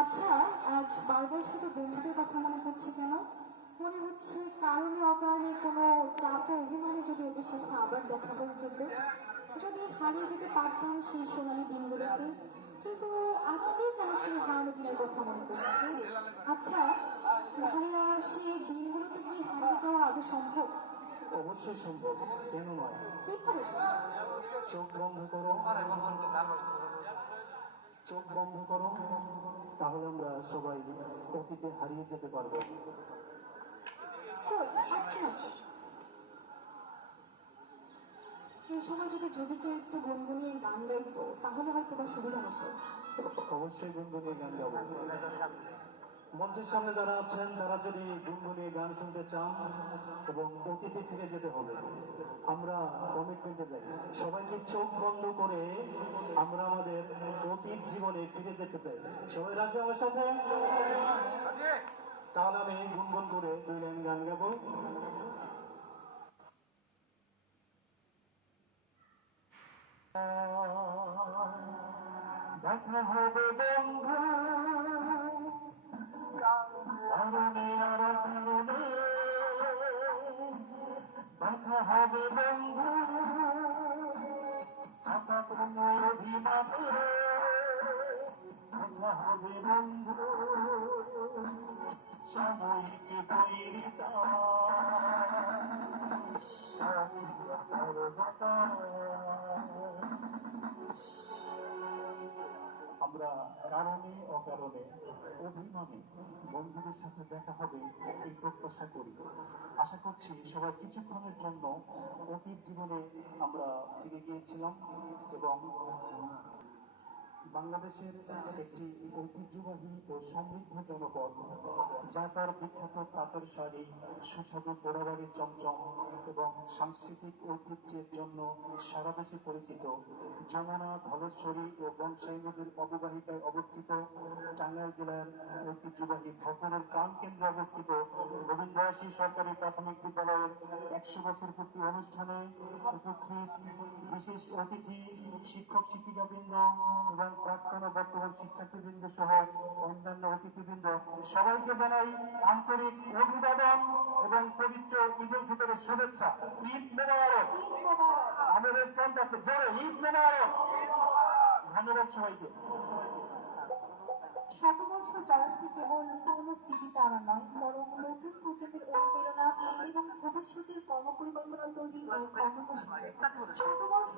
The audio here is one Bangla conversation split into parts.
আচ্ছা, আজ বারবার শুধু বন্ধুদের কথা মনে পড়ছে কেন? মনে হচ্ছে কারণে অকারণে কোনো চাপে অভিমানে যদি ওদের সাথে আবার দেখা হয়ে যেত, যদি হারিয়ে যেতে পারতাম সেই সোনালি দিনগুলোতে। কিন্তু আজকেই কেন সেই হারানো দিনের কথা মনে পড়ছে? আচ্ছা ভাইয়া, সেই দিনগুলোতে কি হারিয়ে যাওয়া আদৌ সম্ভব? অবশ্যই সম্ভব, কেন নয়? কিভাবে সম্ভব? চোখ বন্ধ করো, চোখ বন্ধ করো, তাহলে আমরা সবাই অতীতে হারিয়ে যেতে পারবো। কই পাচ্ছি না তো। এই সময় যদি যদিকে একটু গুনগুনিয়ে গান গাইতো তাহলে হয়তো বা সুবিধা হতো। অবশ্যই গুনগুনিয়ে গান গাবো। মঞ্চের সামনে যারা আছেন তারা যদি গুনগুনিয়ে গান শুনতে চান এবং অতীতে ফিরে যেতে হবে, আমরা কমিটমেন্টে যাই। সবাইকে চোখ বন্ধ করে আমরা আমাদের অতীত জীবনে ফিরে যেতে চাই। সবাই রাজি আমার সাথে? তাহলে আমি গুনগুন করে 2 লাইন গান গাবো। দেখা হবে বন্ধু কারণে আর কারণে, দেখা হবে বন্ধু ছাতা কোনো অভিমানে, দেখা হবে বন্ধু সাময়িক বৈরিতা। আমরা কারণে অকারণে অভিমানে বন্ধুদের সাথে দেখা হবে এই প্রত্যাশা করি। আশা করছি সবাই কিছুক্ষণের জন্য অতীত জীবনে আমরা ফিরে গিয়েছিলাম এবং বাংলাদেশের একটি ঐতিহ্যবাহী ও সমৃদ্ধ জনপদ, যা তার বিখ্যাত পাথর শাড়ি, সুস্বাদু পোড়াবাড়ির চমচম এবং সাংস্কৃতিক ঐতিহ্যের জন্য সারা দেশে পরিচিত। যমুনা, ধলেশ্বরী ও বংশাই নদীর অববাহিকায় অবস্থিত টাঙ্গাইল জেলার ঐতিহ্যবাহী ভবনের প্রাণকেন্দ্রে অবস্থিত গোবিন্দবাসী সরকারি প্রাথমিক বিদ্যালয়ের 100 বছর পূর্তি অনুষ্ঠানে উপস্থিত বিশেষ অতিথি, শিক্ষক শিক্ষিকাবৃন্দ এবং প্রাক্তন ও বর্তমান শিক্ষার্থীবৃন্দ সহ অন্যান্য অতিথিবৃন্দ, সবাইকে জানাই আন্তরিক অভিবাদন এবং পবিত্র ঈদ উল ফিতরের শুভেচ্ছা। ঈদ মোবারক। আমাদের রেসপন্স আছে জোরে, ঈদ মোবারক। ধন্যবাদ সবাইকে। শতবর্ষ জয়ন্তী কেবল পুরনো স্মৃতিচারণা নয়, বরং নতুন প্রজন্মের অনুপ্রেরণা এবং ভবিষ্যতের কর্মপরিকল্পনা তৈরির এক অনন্য সুযোগ। শতবর্ষ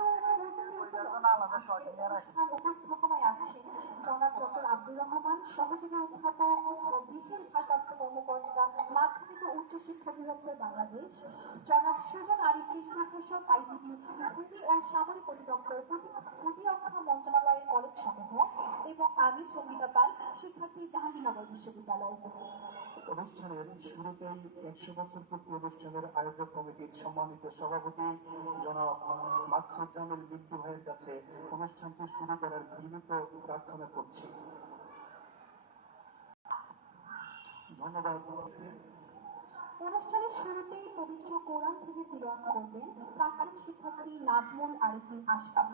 অনুষ্ঠান উপস্থাপনায় আছেন জনাব ডক্টর আব্দুর রহমান, সহযোগী অধ্যাপক ও বিশেষ ভারপ্রাপ্ত কর্মকর্তা, মাধ্যমিক ও উচ্চ শিক্ষা অধিদপ্তর বাংলাদেশ, জনাব সুজন আরিফিন, প্রভাষক আইসিটি, ভূমি ও সামরিক অধিদপ্তর, প্রতিরক্ষা মন্ত্রণালয়ের কলেজ সমূহ এবং আমি সঙ্গীতা পাল, শিক্ষার্থী, জাহাঙ্গীরনগর বিশ্ববিদ্যালয়। অনুষ্ঠানের শুরুতেই 100 বছর পূর্তি অনুষ্ঠানের আয়োজক কমিটির সম্মানিত সভাপতি জনাব মাকসুদ জামিল মিন্টু ভাইয়ের কাছে অনুষ্ঠানটি শুরু করার বিনীত প্রার্থনা করছি। ধন্যবাদ। অনুষ্ঠানের শুরুতেই পবিত্র কোরআন থেকে তিলাওয়াত করবেন প্রাক্তন শিক্ষার্থী নাজমুল আরিফিন আশরাফ।